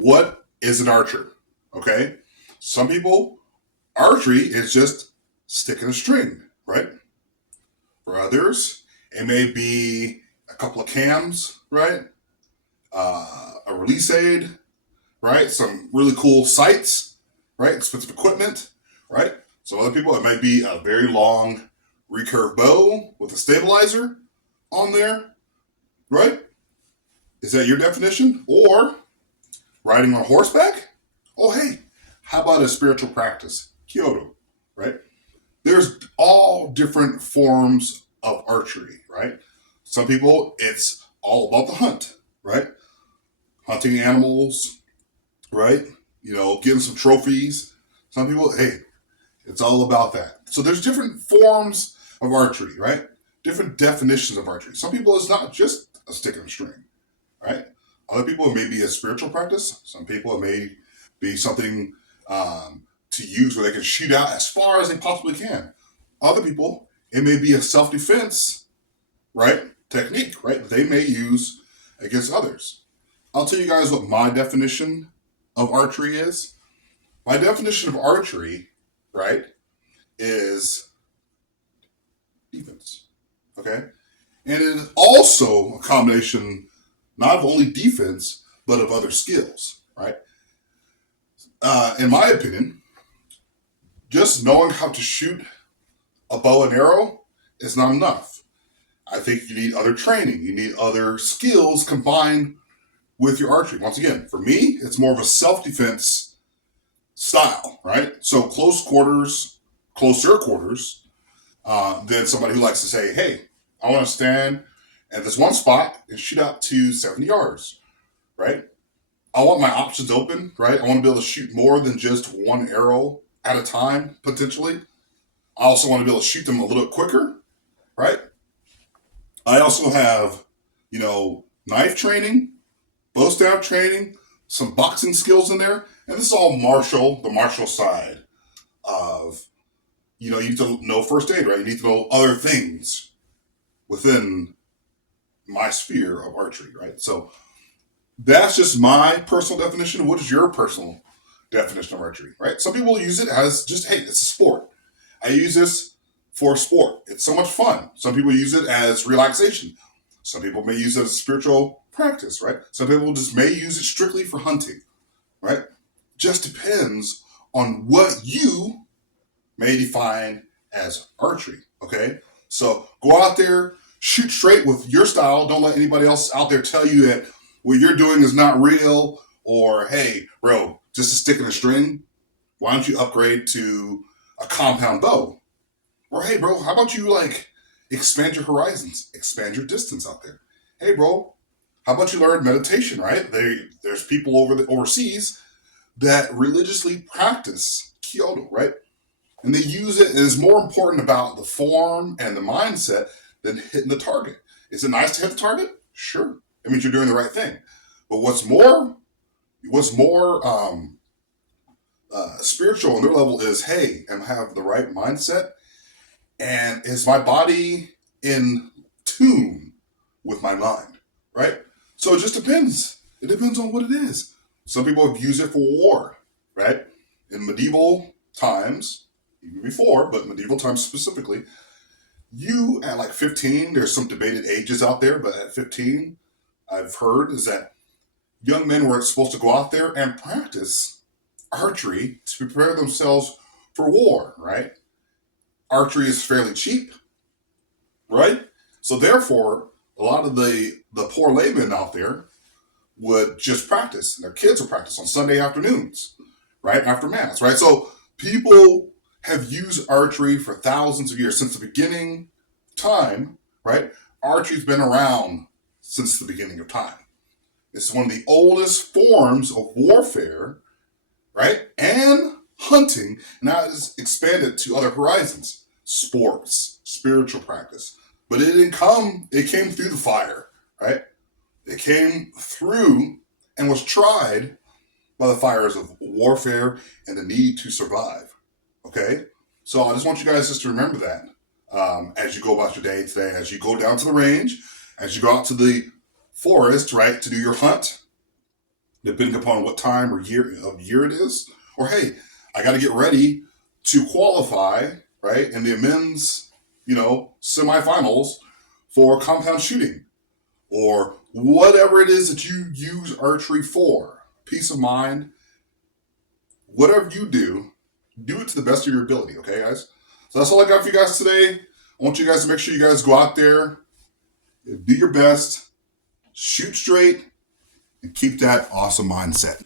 What is an archer? Okay. Some people, archery is just sticking a string, right? For others, it may be a couple of cams, right? A release aid, right? Some really cool sights, right? Expensive equipment, right? Some other people, it might be a very long recurve bow with a stabilizer on there, right? Is that your definition? Or riding on horseback? Oh, hey, how about a spiritual practice? Kyoto, right? There's all different forms of archery, right? Some people, it's all about the hunt, right? Hunting animals, right? Getting some trophies. Some people, hey, it's all about that. So there's different forms of archery, right? Different definitions of archery. Some people, it's not just a stick and a string, right? Other people, it may be a spiritual practice. Some people, it may be something to use where they can shoot out as far as they possibly can. Other people, it may be a self defense, right? Technique, right? They may use against others. I'll tell you guys what my definition of archery is. My definition of archery, right, is defense. Okay? And it is also a combination not of only defense, but of other skills, right? In my opinion, just knowing how to shoot a bow and arrow is not enough. I think you need other training. You need other skills combined with your archery. Once again, for me, it's more of a self-defense style, right? So closer quarters, than somebody who likes to say, hey, I want to stand at this one spot and shoot out to 70 yards, right? I want my options open, right? I want to be able to shoot more than just one arrow at a time, potentially. I also want to be able to shoot them a little bit quicker, right? I also have, knife training, bow staff training, some boxing skills in there. And this is all the martial side of, you need to know first aid, right? You need to know other things within my sphere of archery, right? So that's just my personal definition. What is your personal definition of archery, right? Some people use it as just, hey, it's a sport. I use this for sport. It's so much fun. Some people use it as relaxation. Some people may use it as a spiritual practice, right? Some people just may use it strictly for hunting, right? Just depends on what you may define as archery, okay? So go out there, shoot straight with your style. Don't let anybody else out there tell you that what you're doing is not real, or, hey, bro, just a stick and a string. Why don't you upgrade to a compound bow? Or, hey, bro, how about you, expand your horizons, expand your distance out there? Hey, bro, how about you learn meditation, right? There's people overseas that religiously practice Kyoto, right? And they use it, and it's more important about the form and the mindset than hitting the target. Is it nice to hit the target? Sure. It means you're doing the right thing. But what's more spiritual on their level is, hey, am I have the right mindset? And is my body in tune with my mind, right? So it just depends. It depends on what it is. Some people have used it for war, right? In medieval times, even before, but medieval times specifically, you at 15, there's some debated ages out there, but at 15, I've heard is that young men were supposed to go out there and practice archery to prepare themselves for war, right? Archery is fairly cheap, right? So therefore, a lot of the poor laymen out there would just practice. And their kids would practice on Sunday afternoons, right? After Mass, right? So people have used archery for thousands of years, since the beginning of time, right? Archery's been around since the beginning of time. It's one of the oldest forms of warfare, right? And hunting. Now it's expanded to other horizons. Sports, spiritual practice. But it came through the fire, right? It came through and was tried by the fires of warfare and the need to survive. Okay? So I just want you guys just to remember that as you go about your day today, as you go down to the range, as you go out to the forest, right, to do your hunt. depending upon what time or year it is. Or hey, I got to get ready to qualify, right, in the men's, semifinals for compound shooting, or whatever it is that you use archery for. Peace of mind, whatever you do it to the best of your ability, okay, guys? So that's all I got for you guys today. I want you guys to make sure you guys go out there, do your best, shoot straight, and keep that awesome mindset.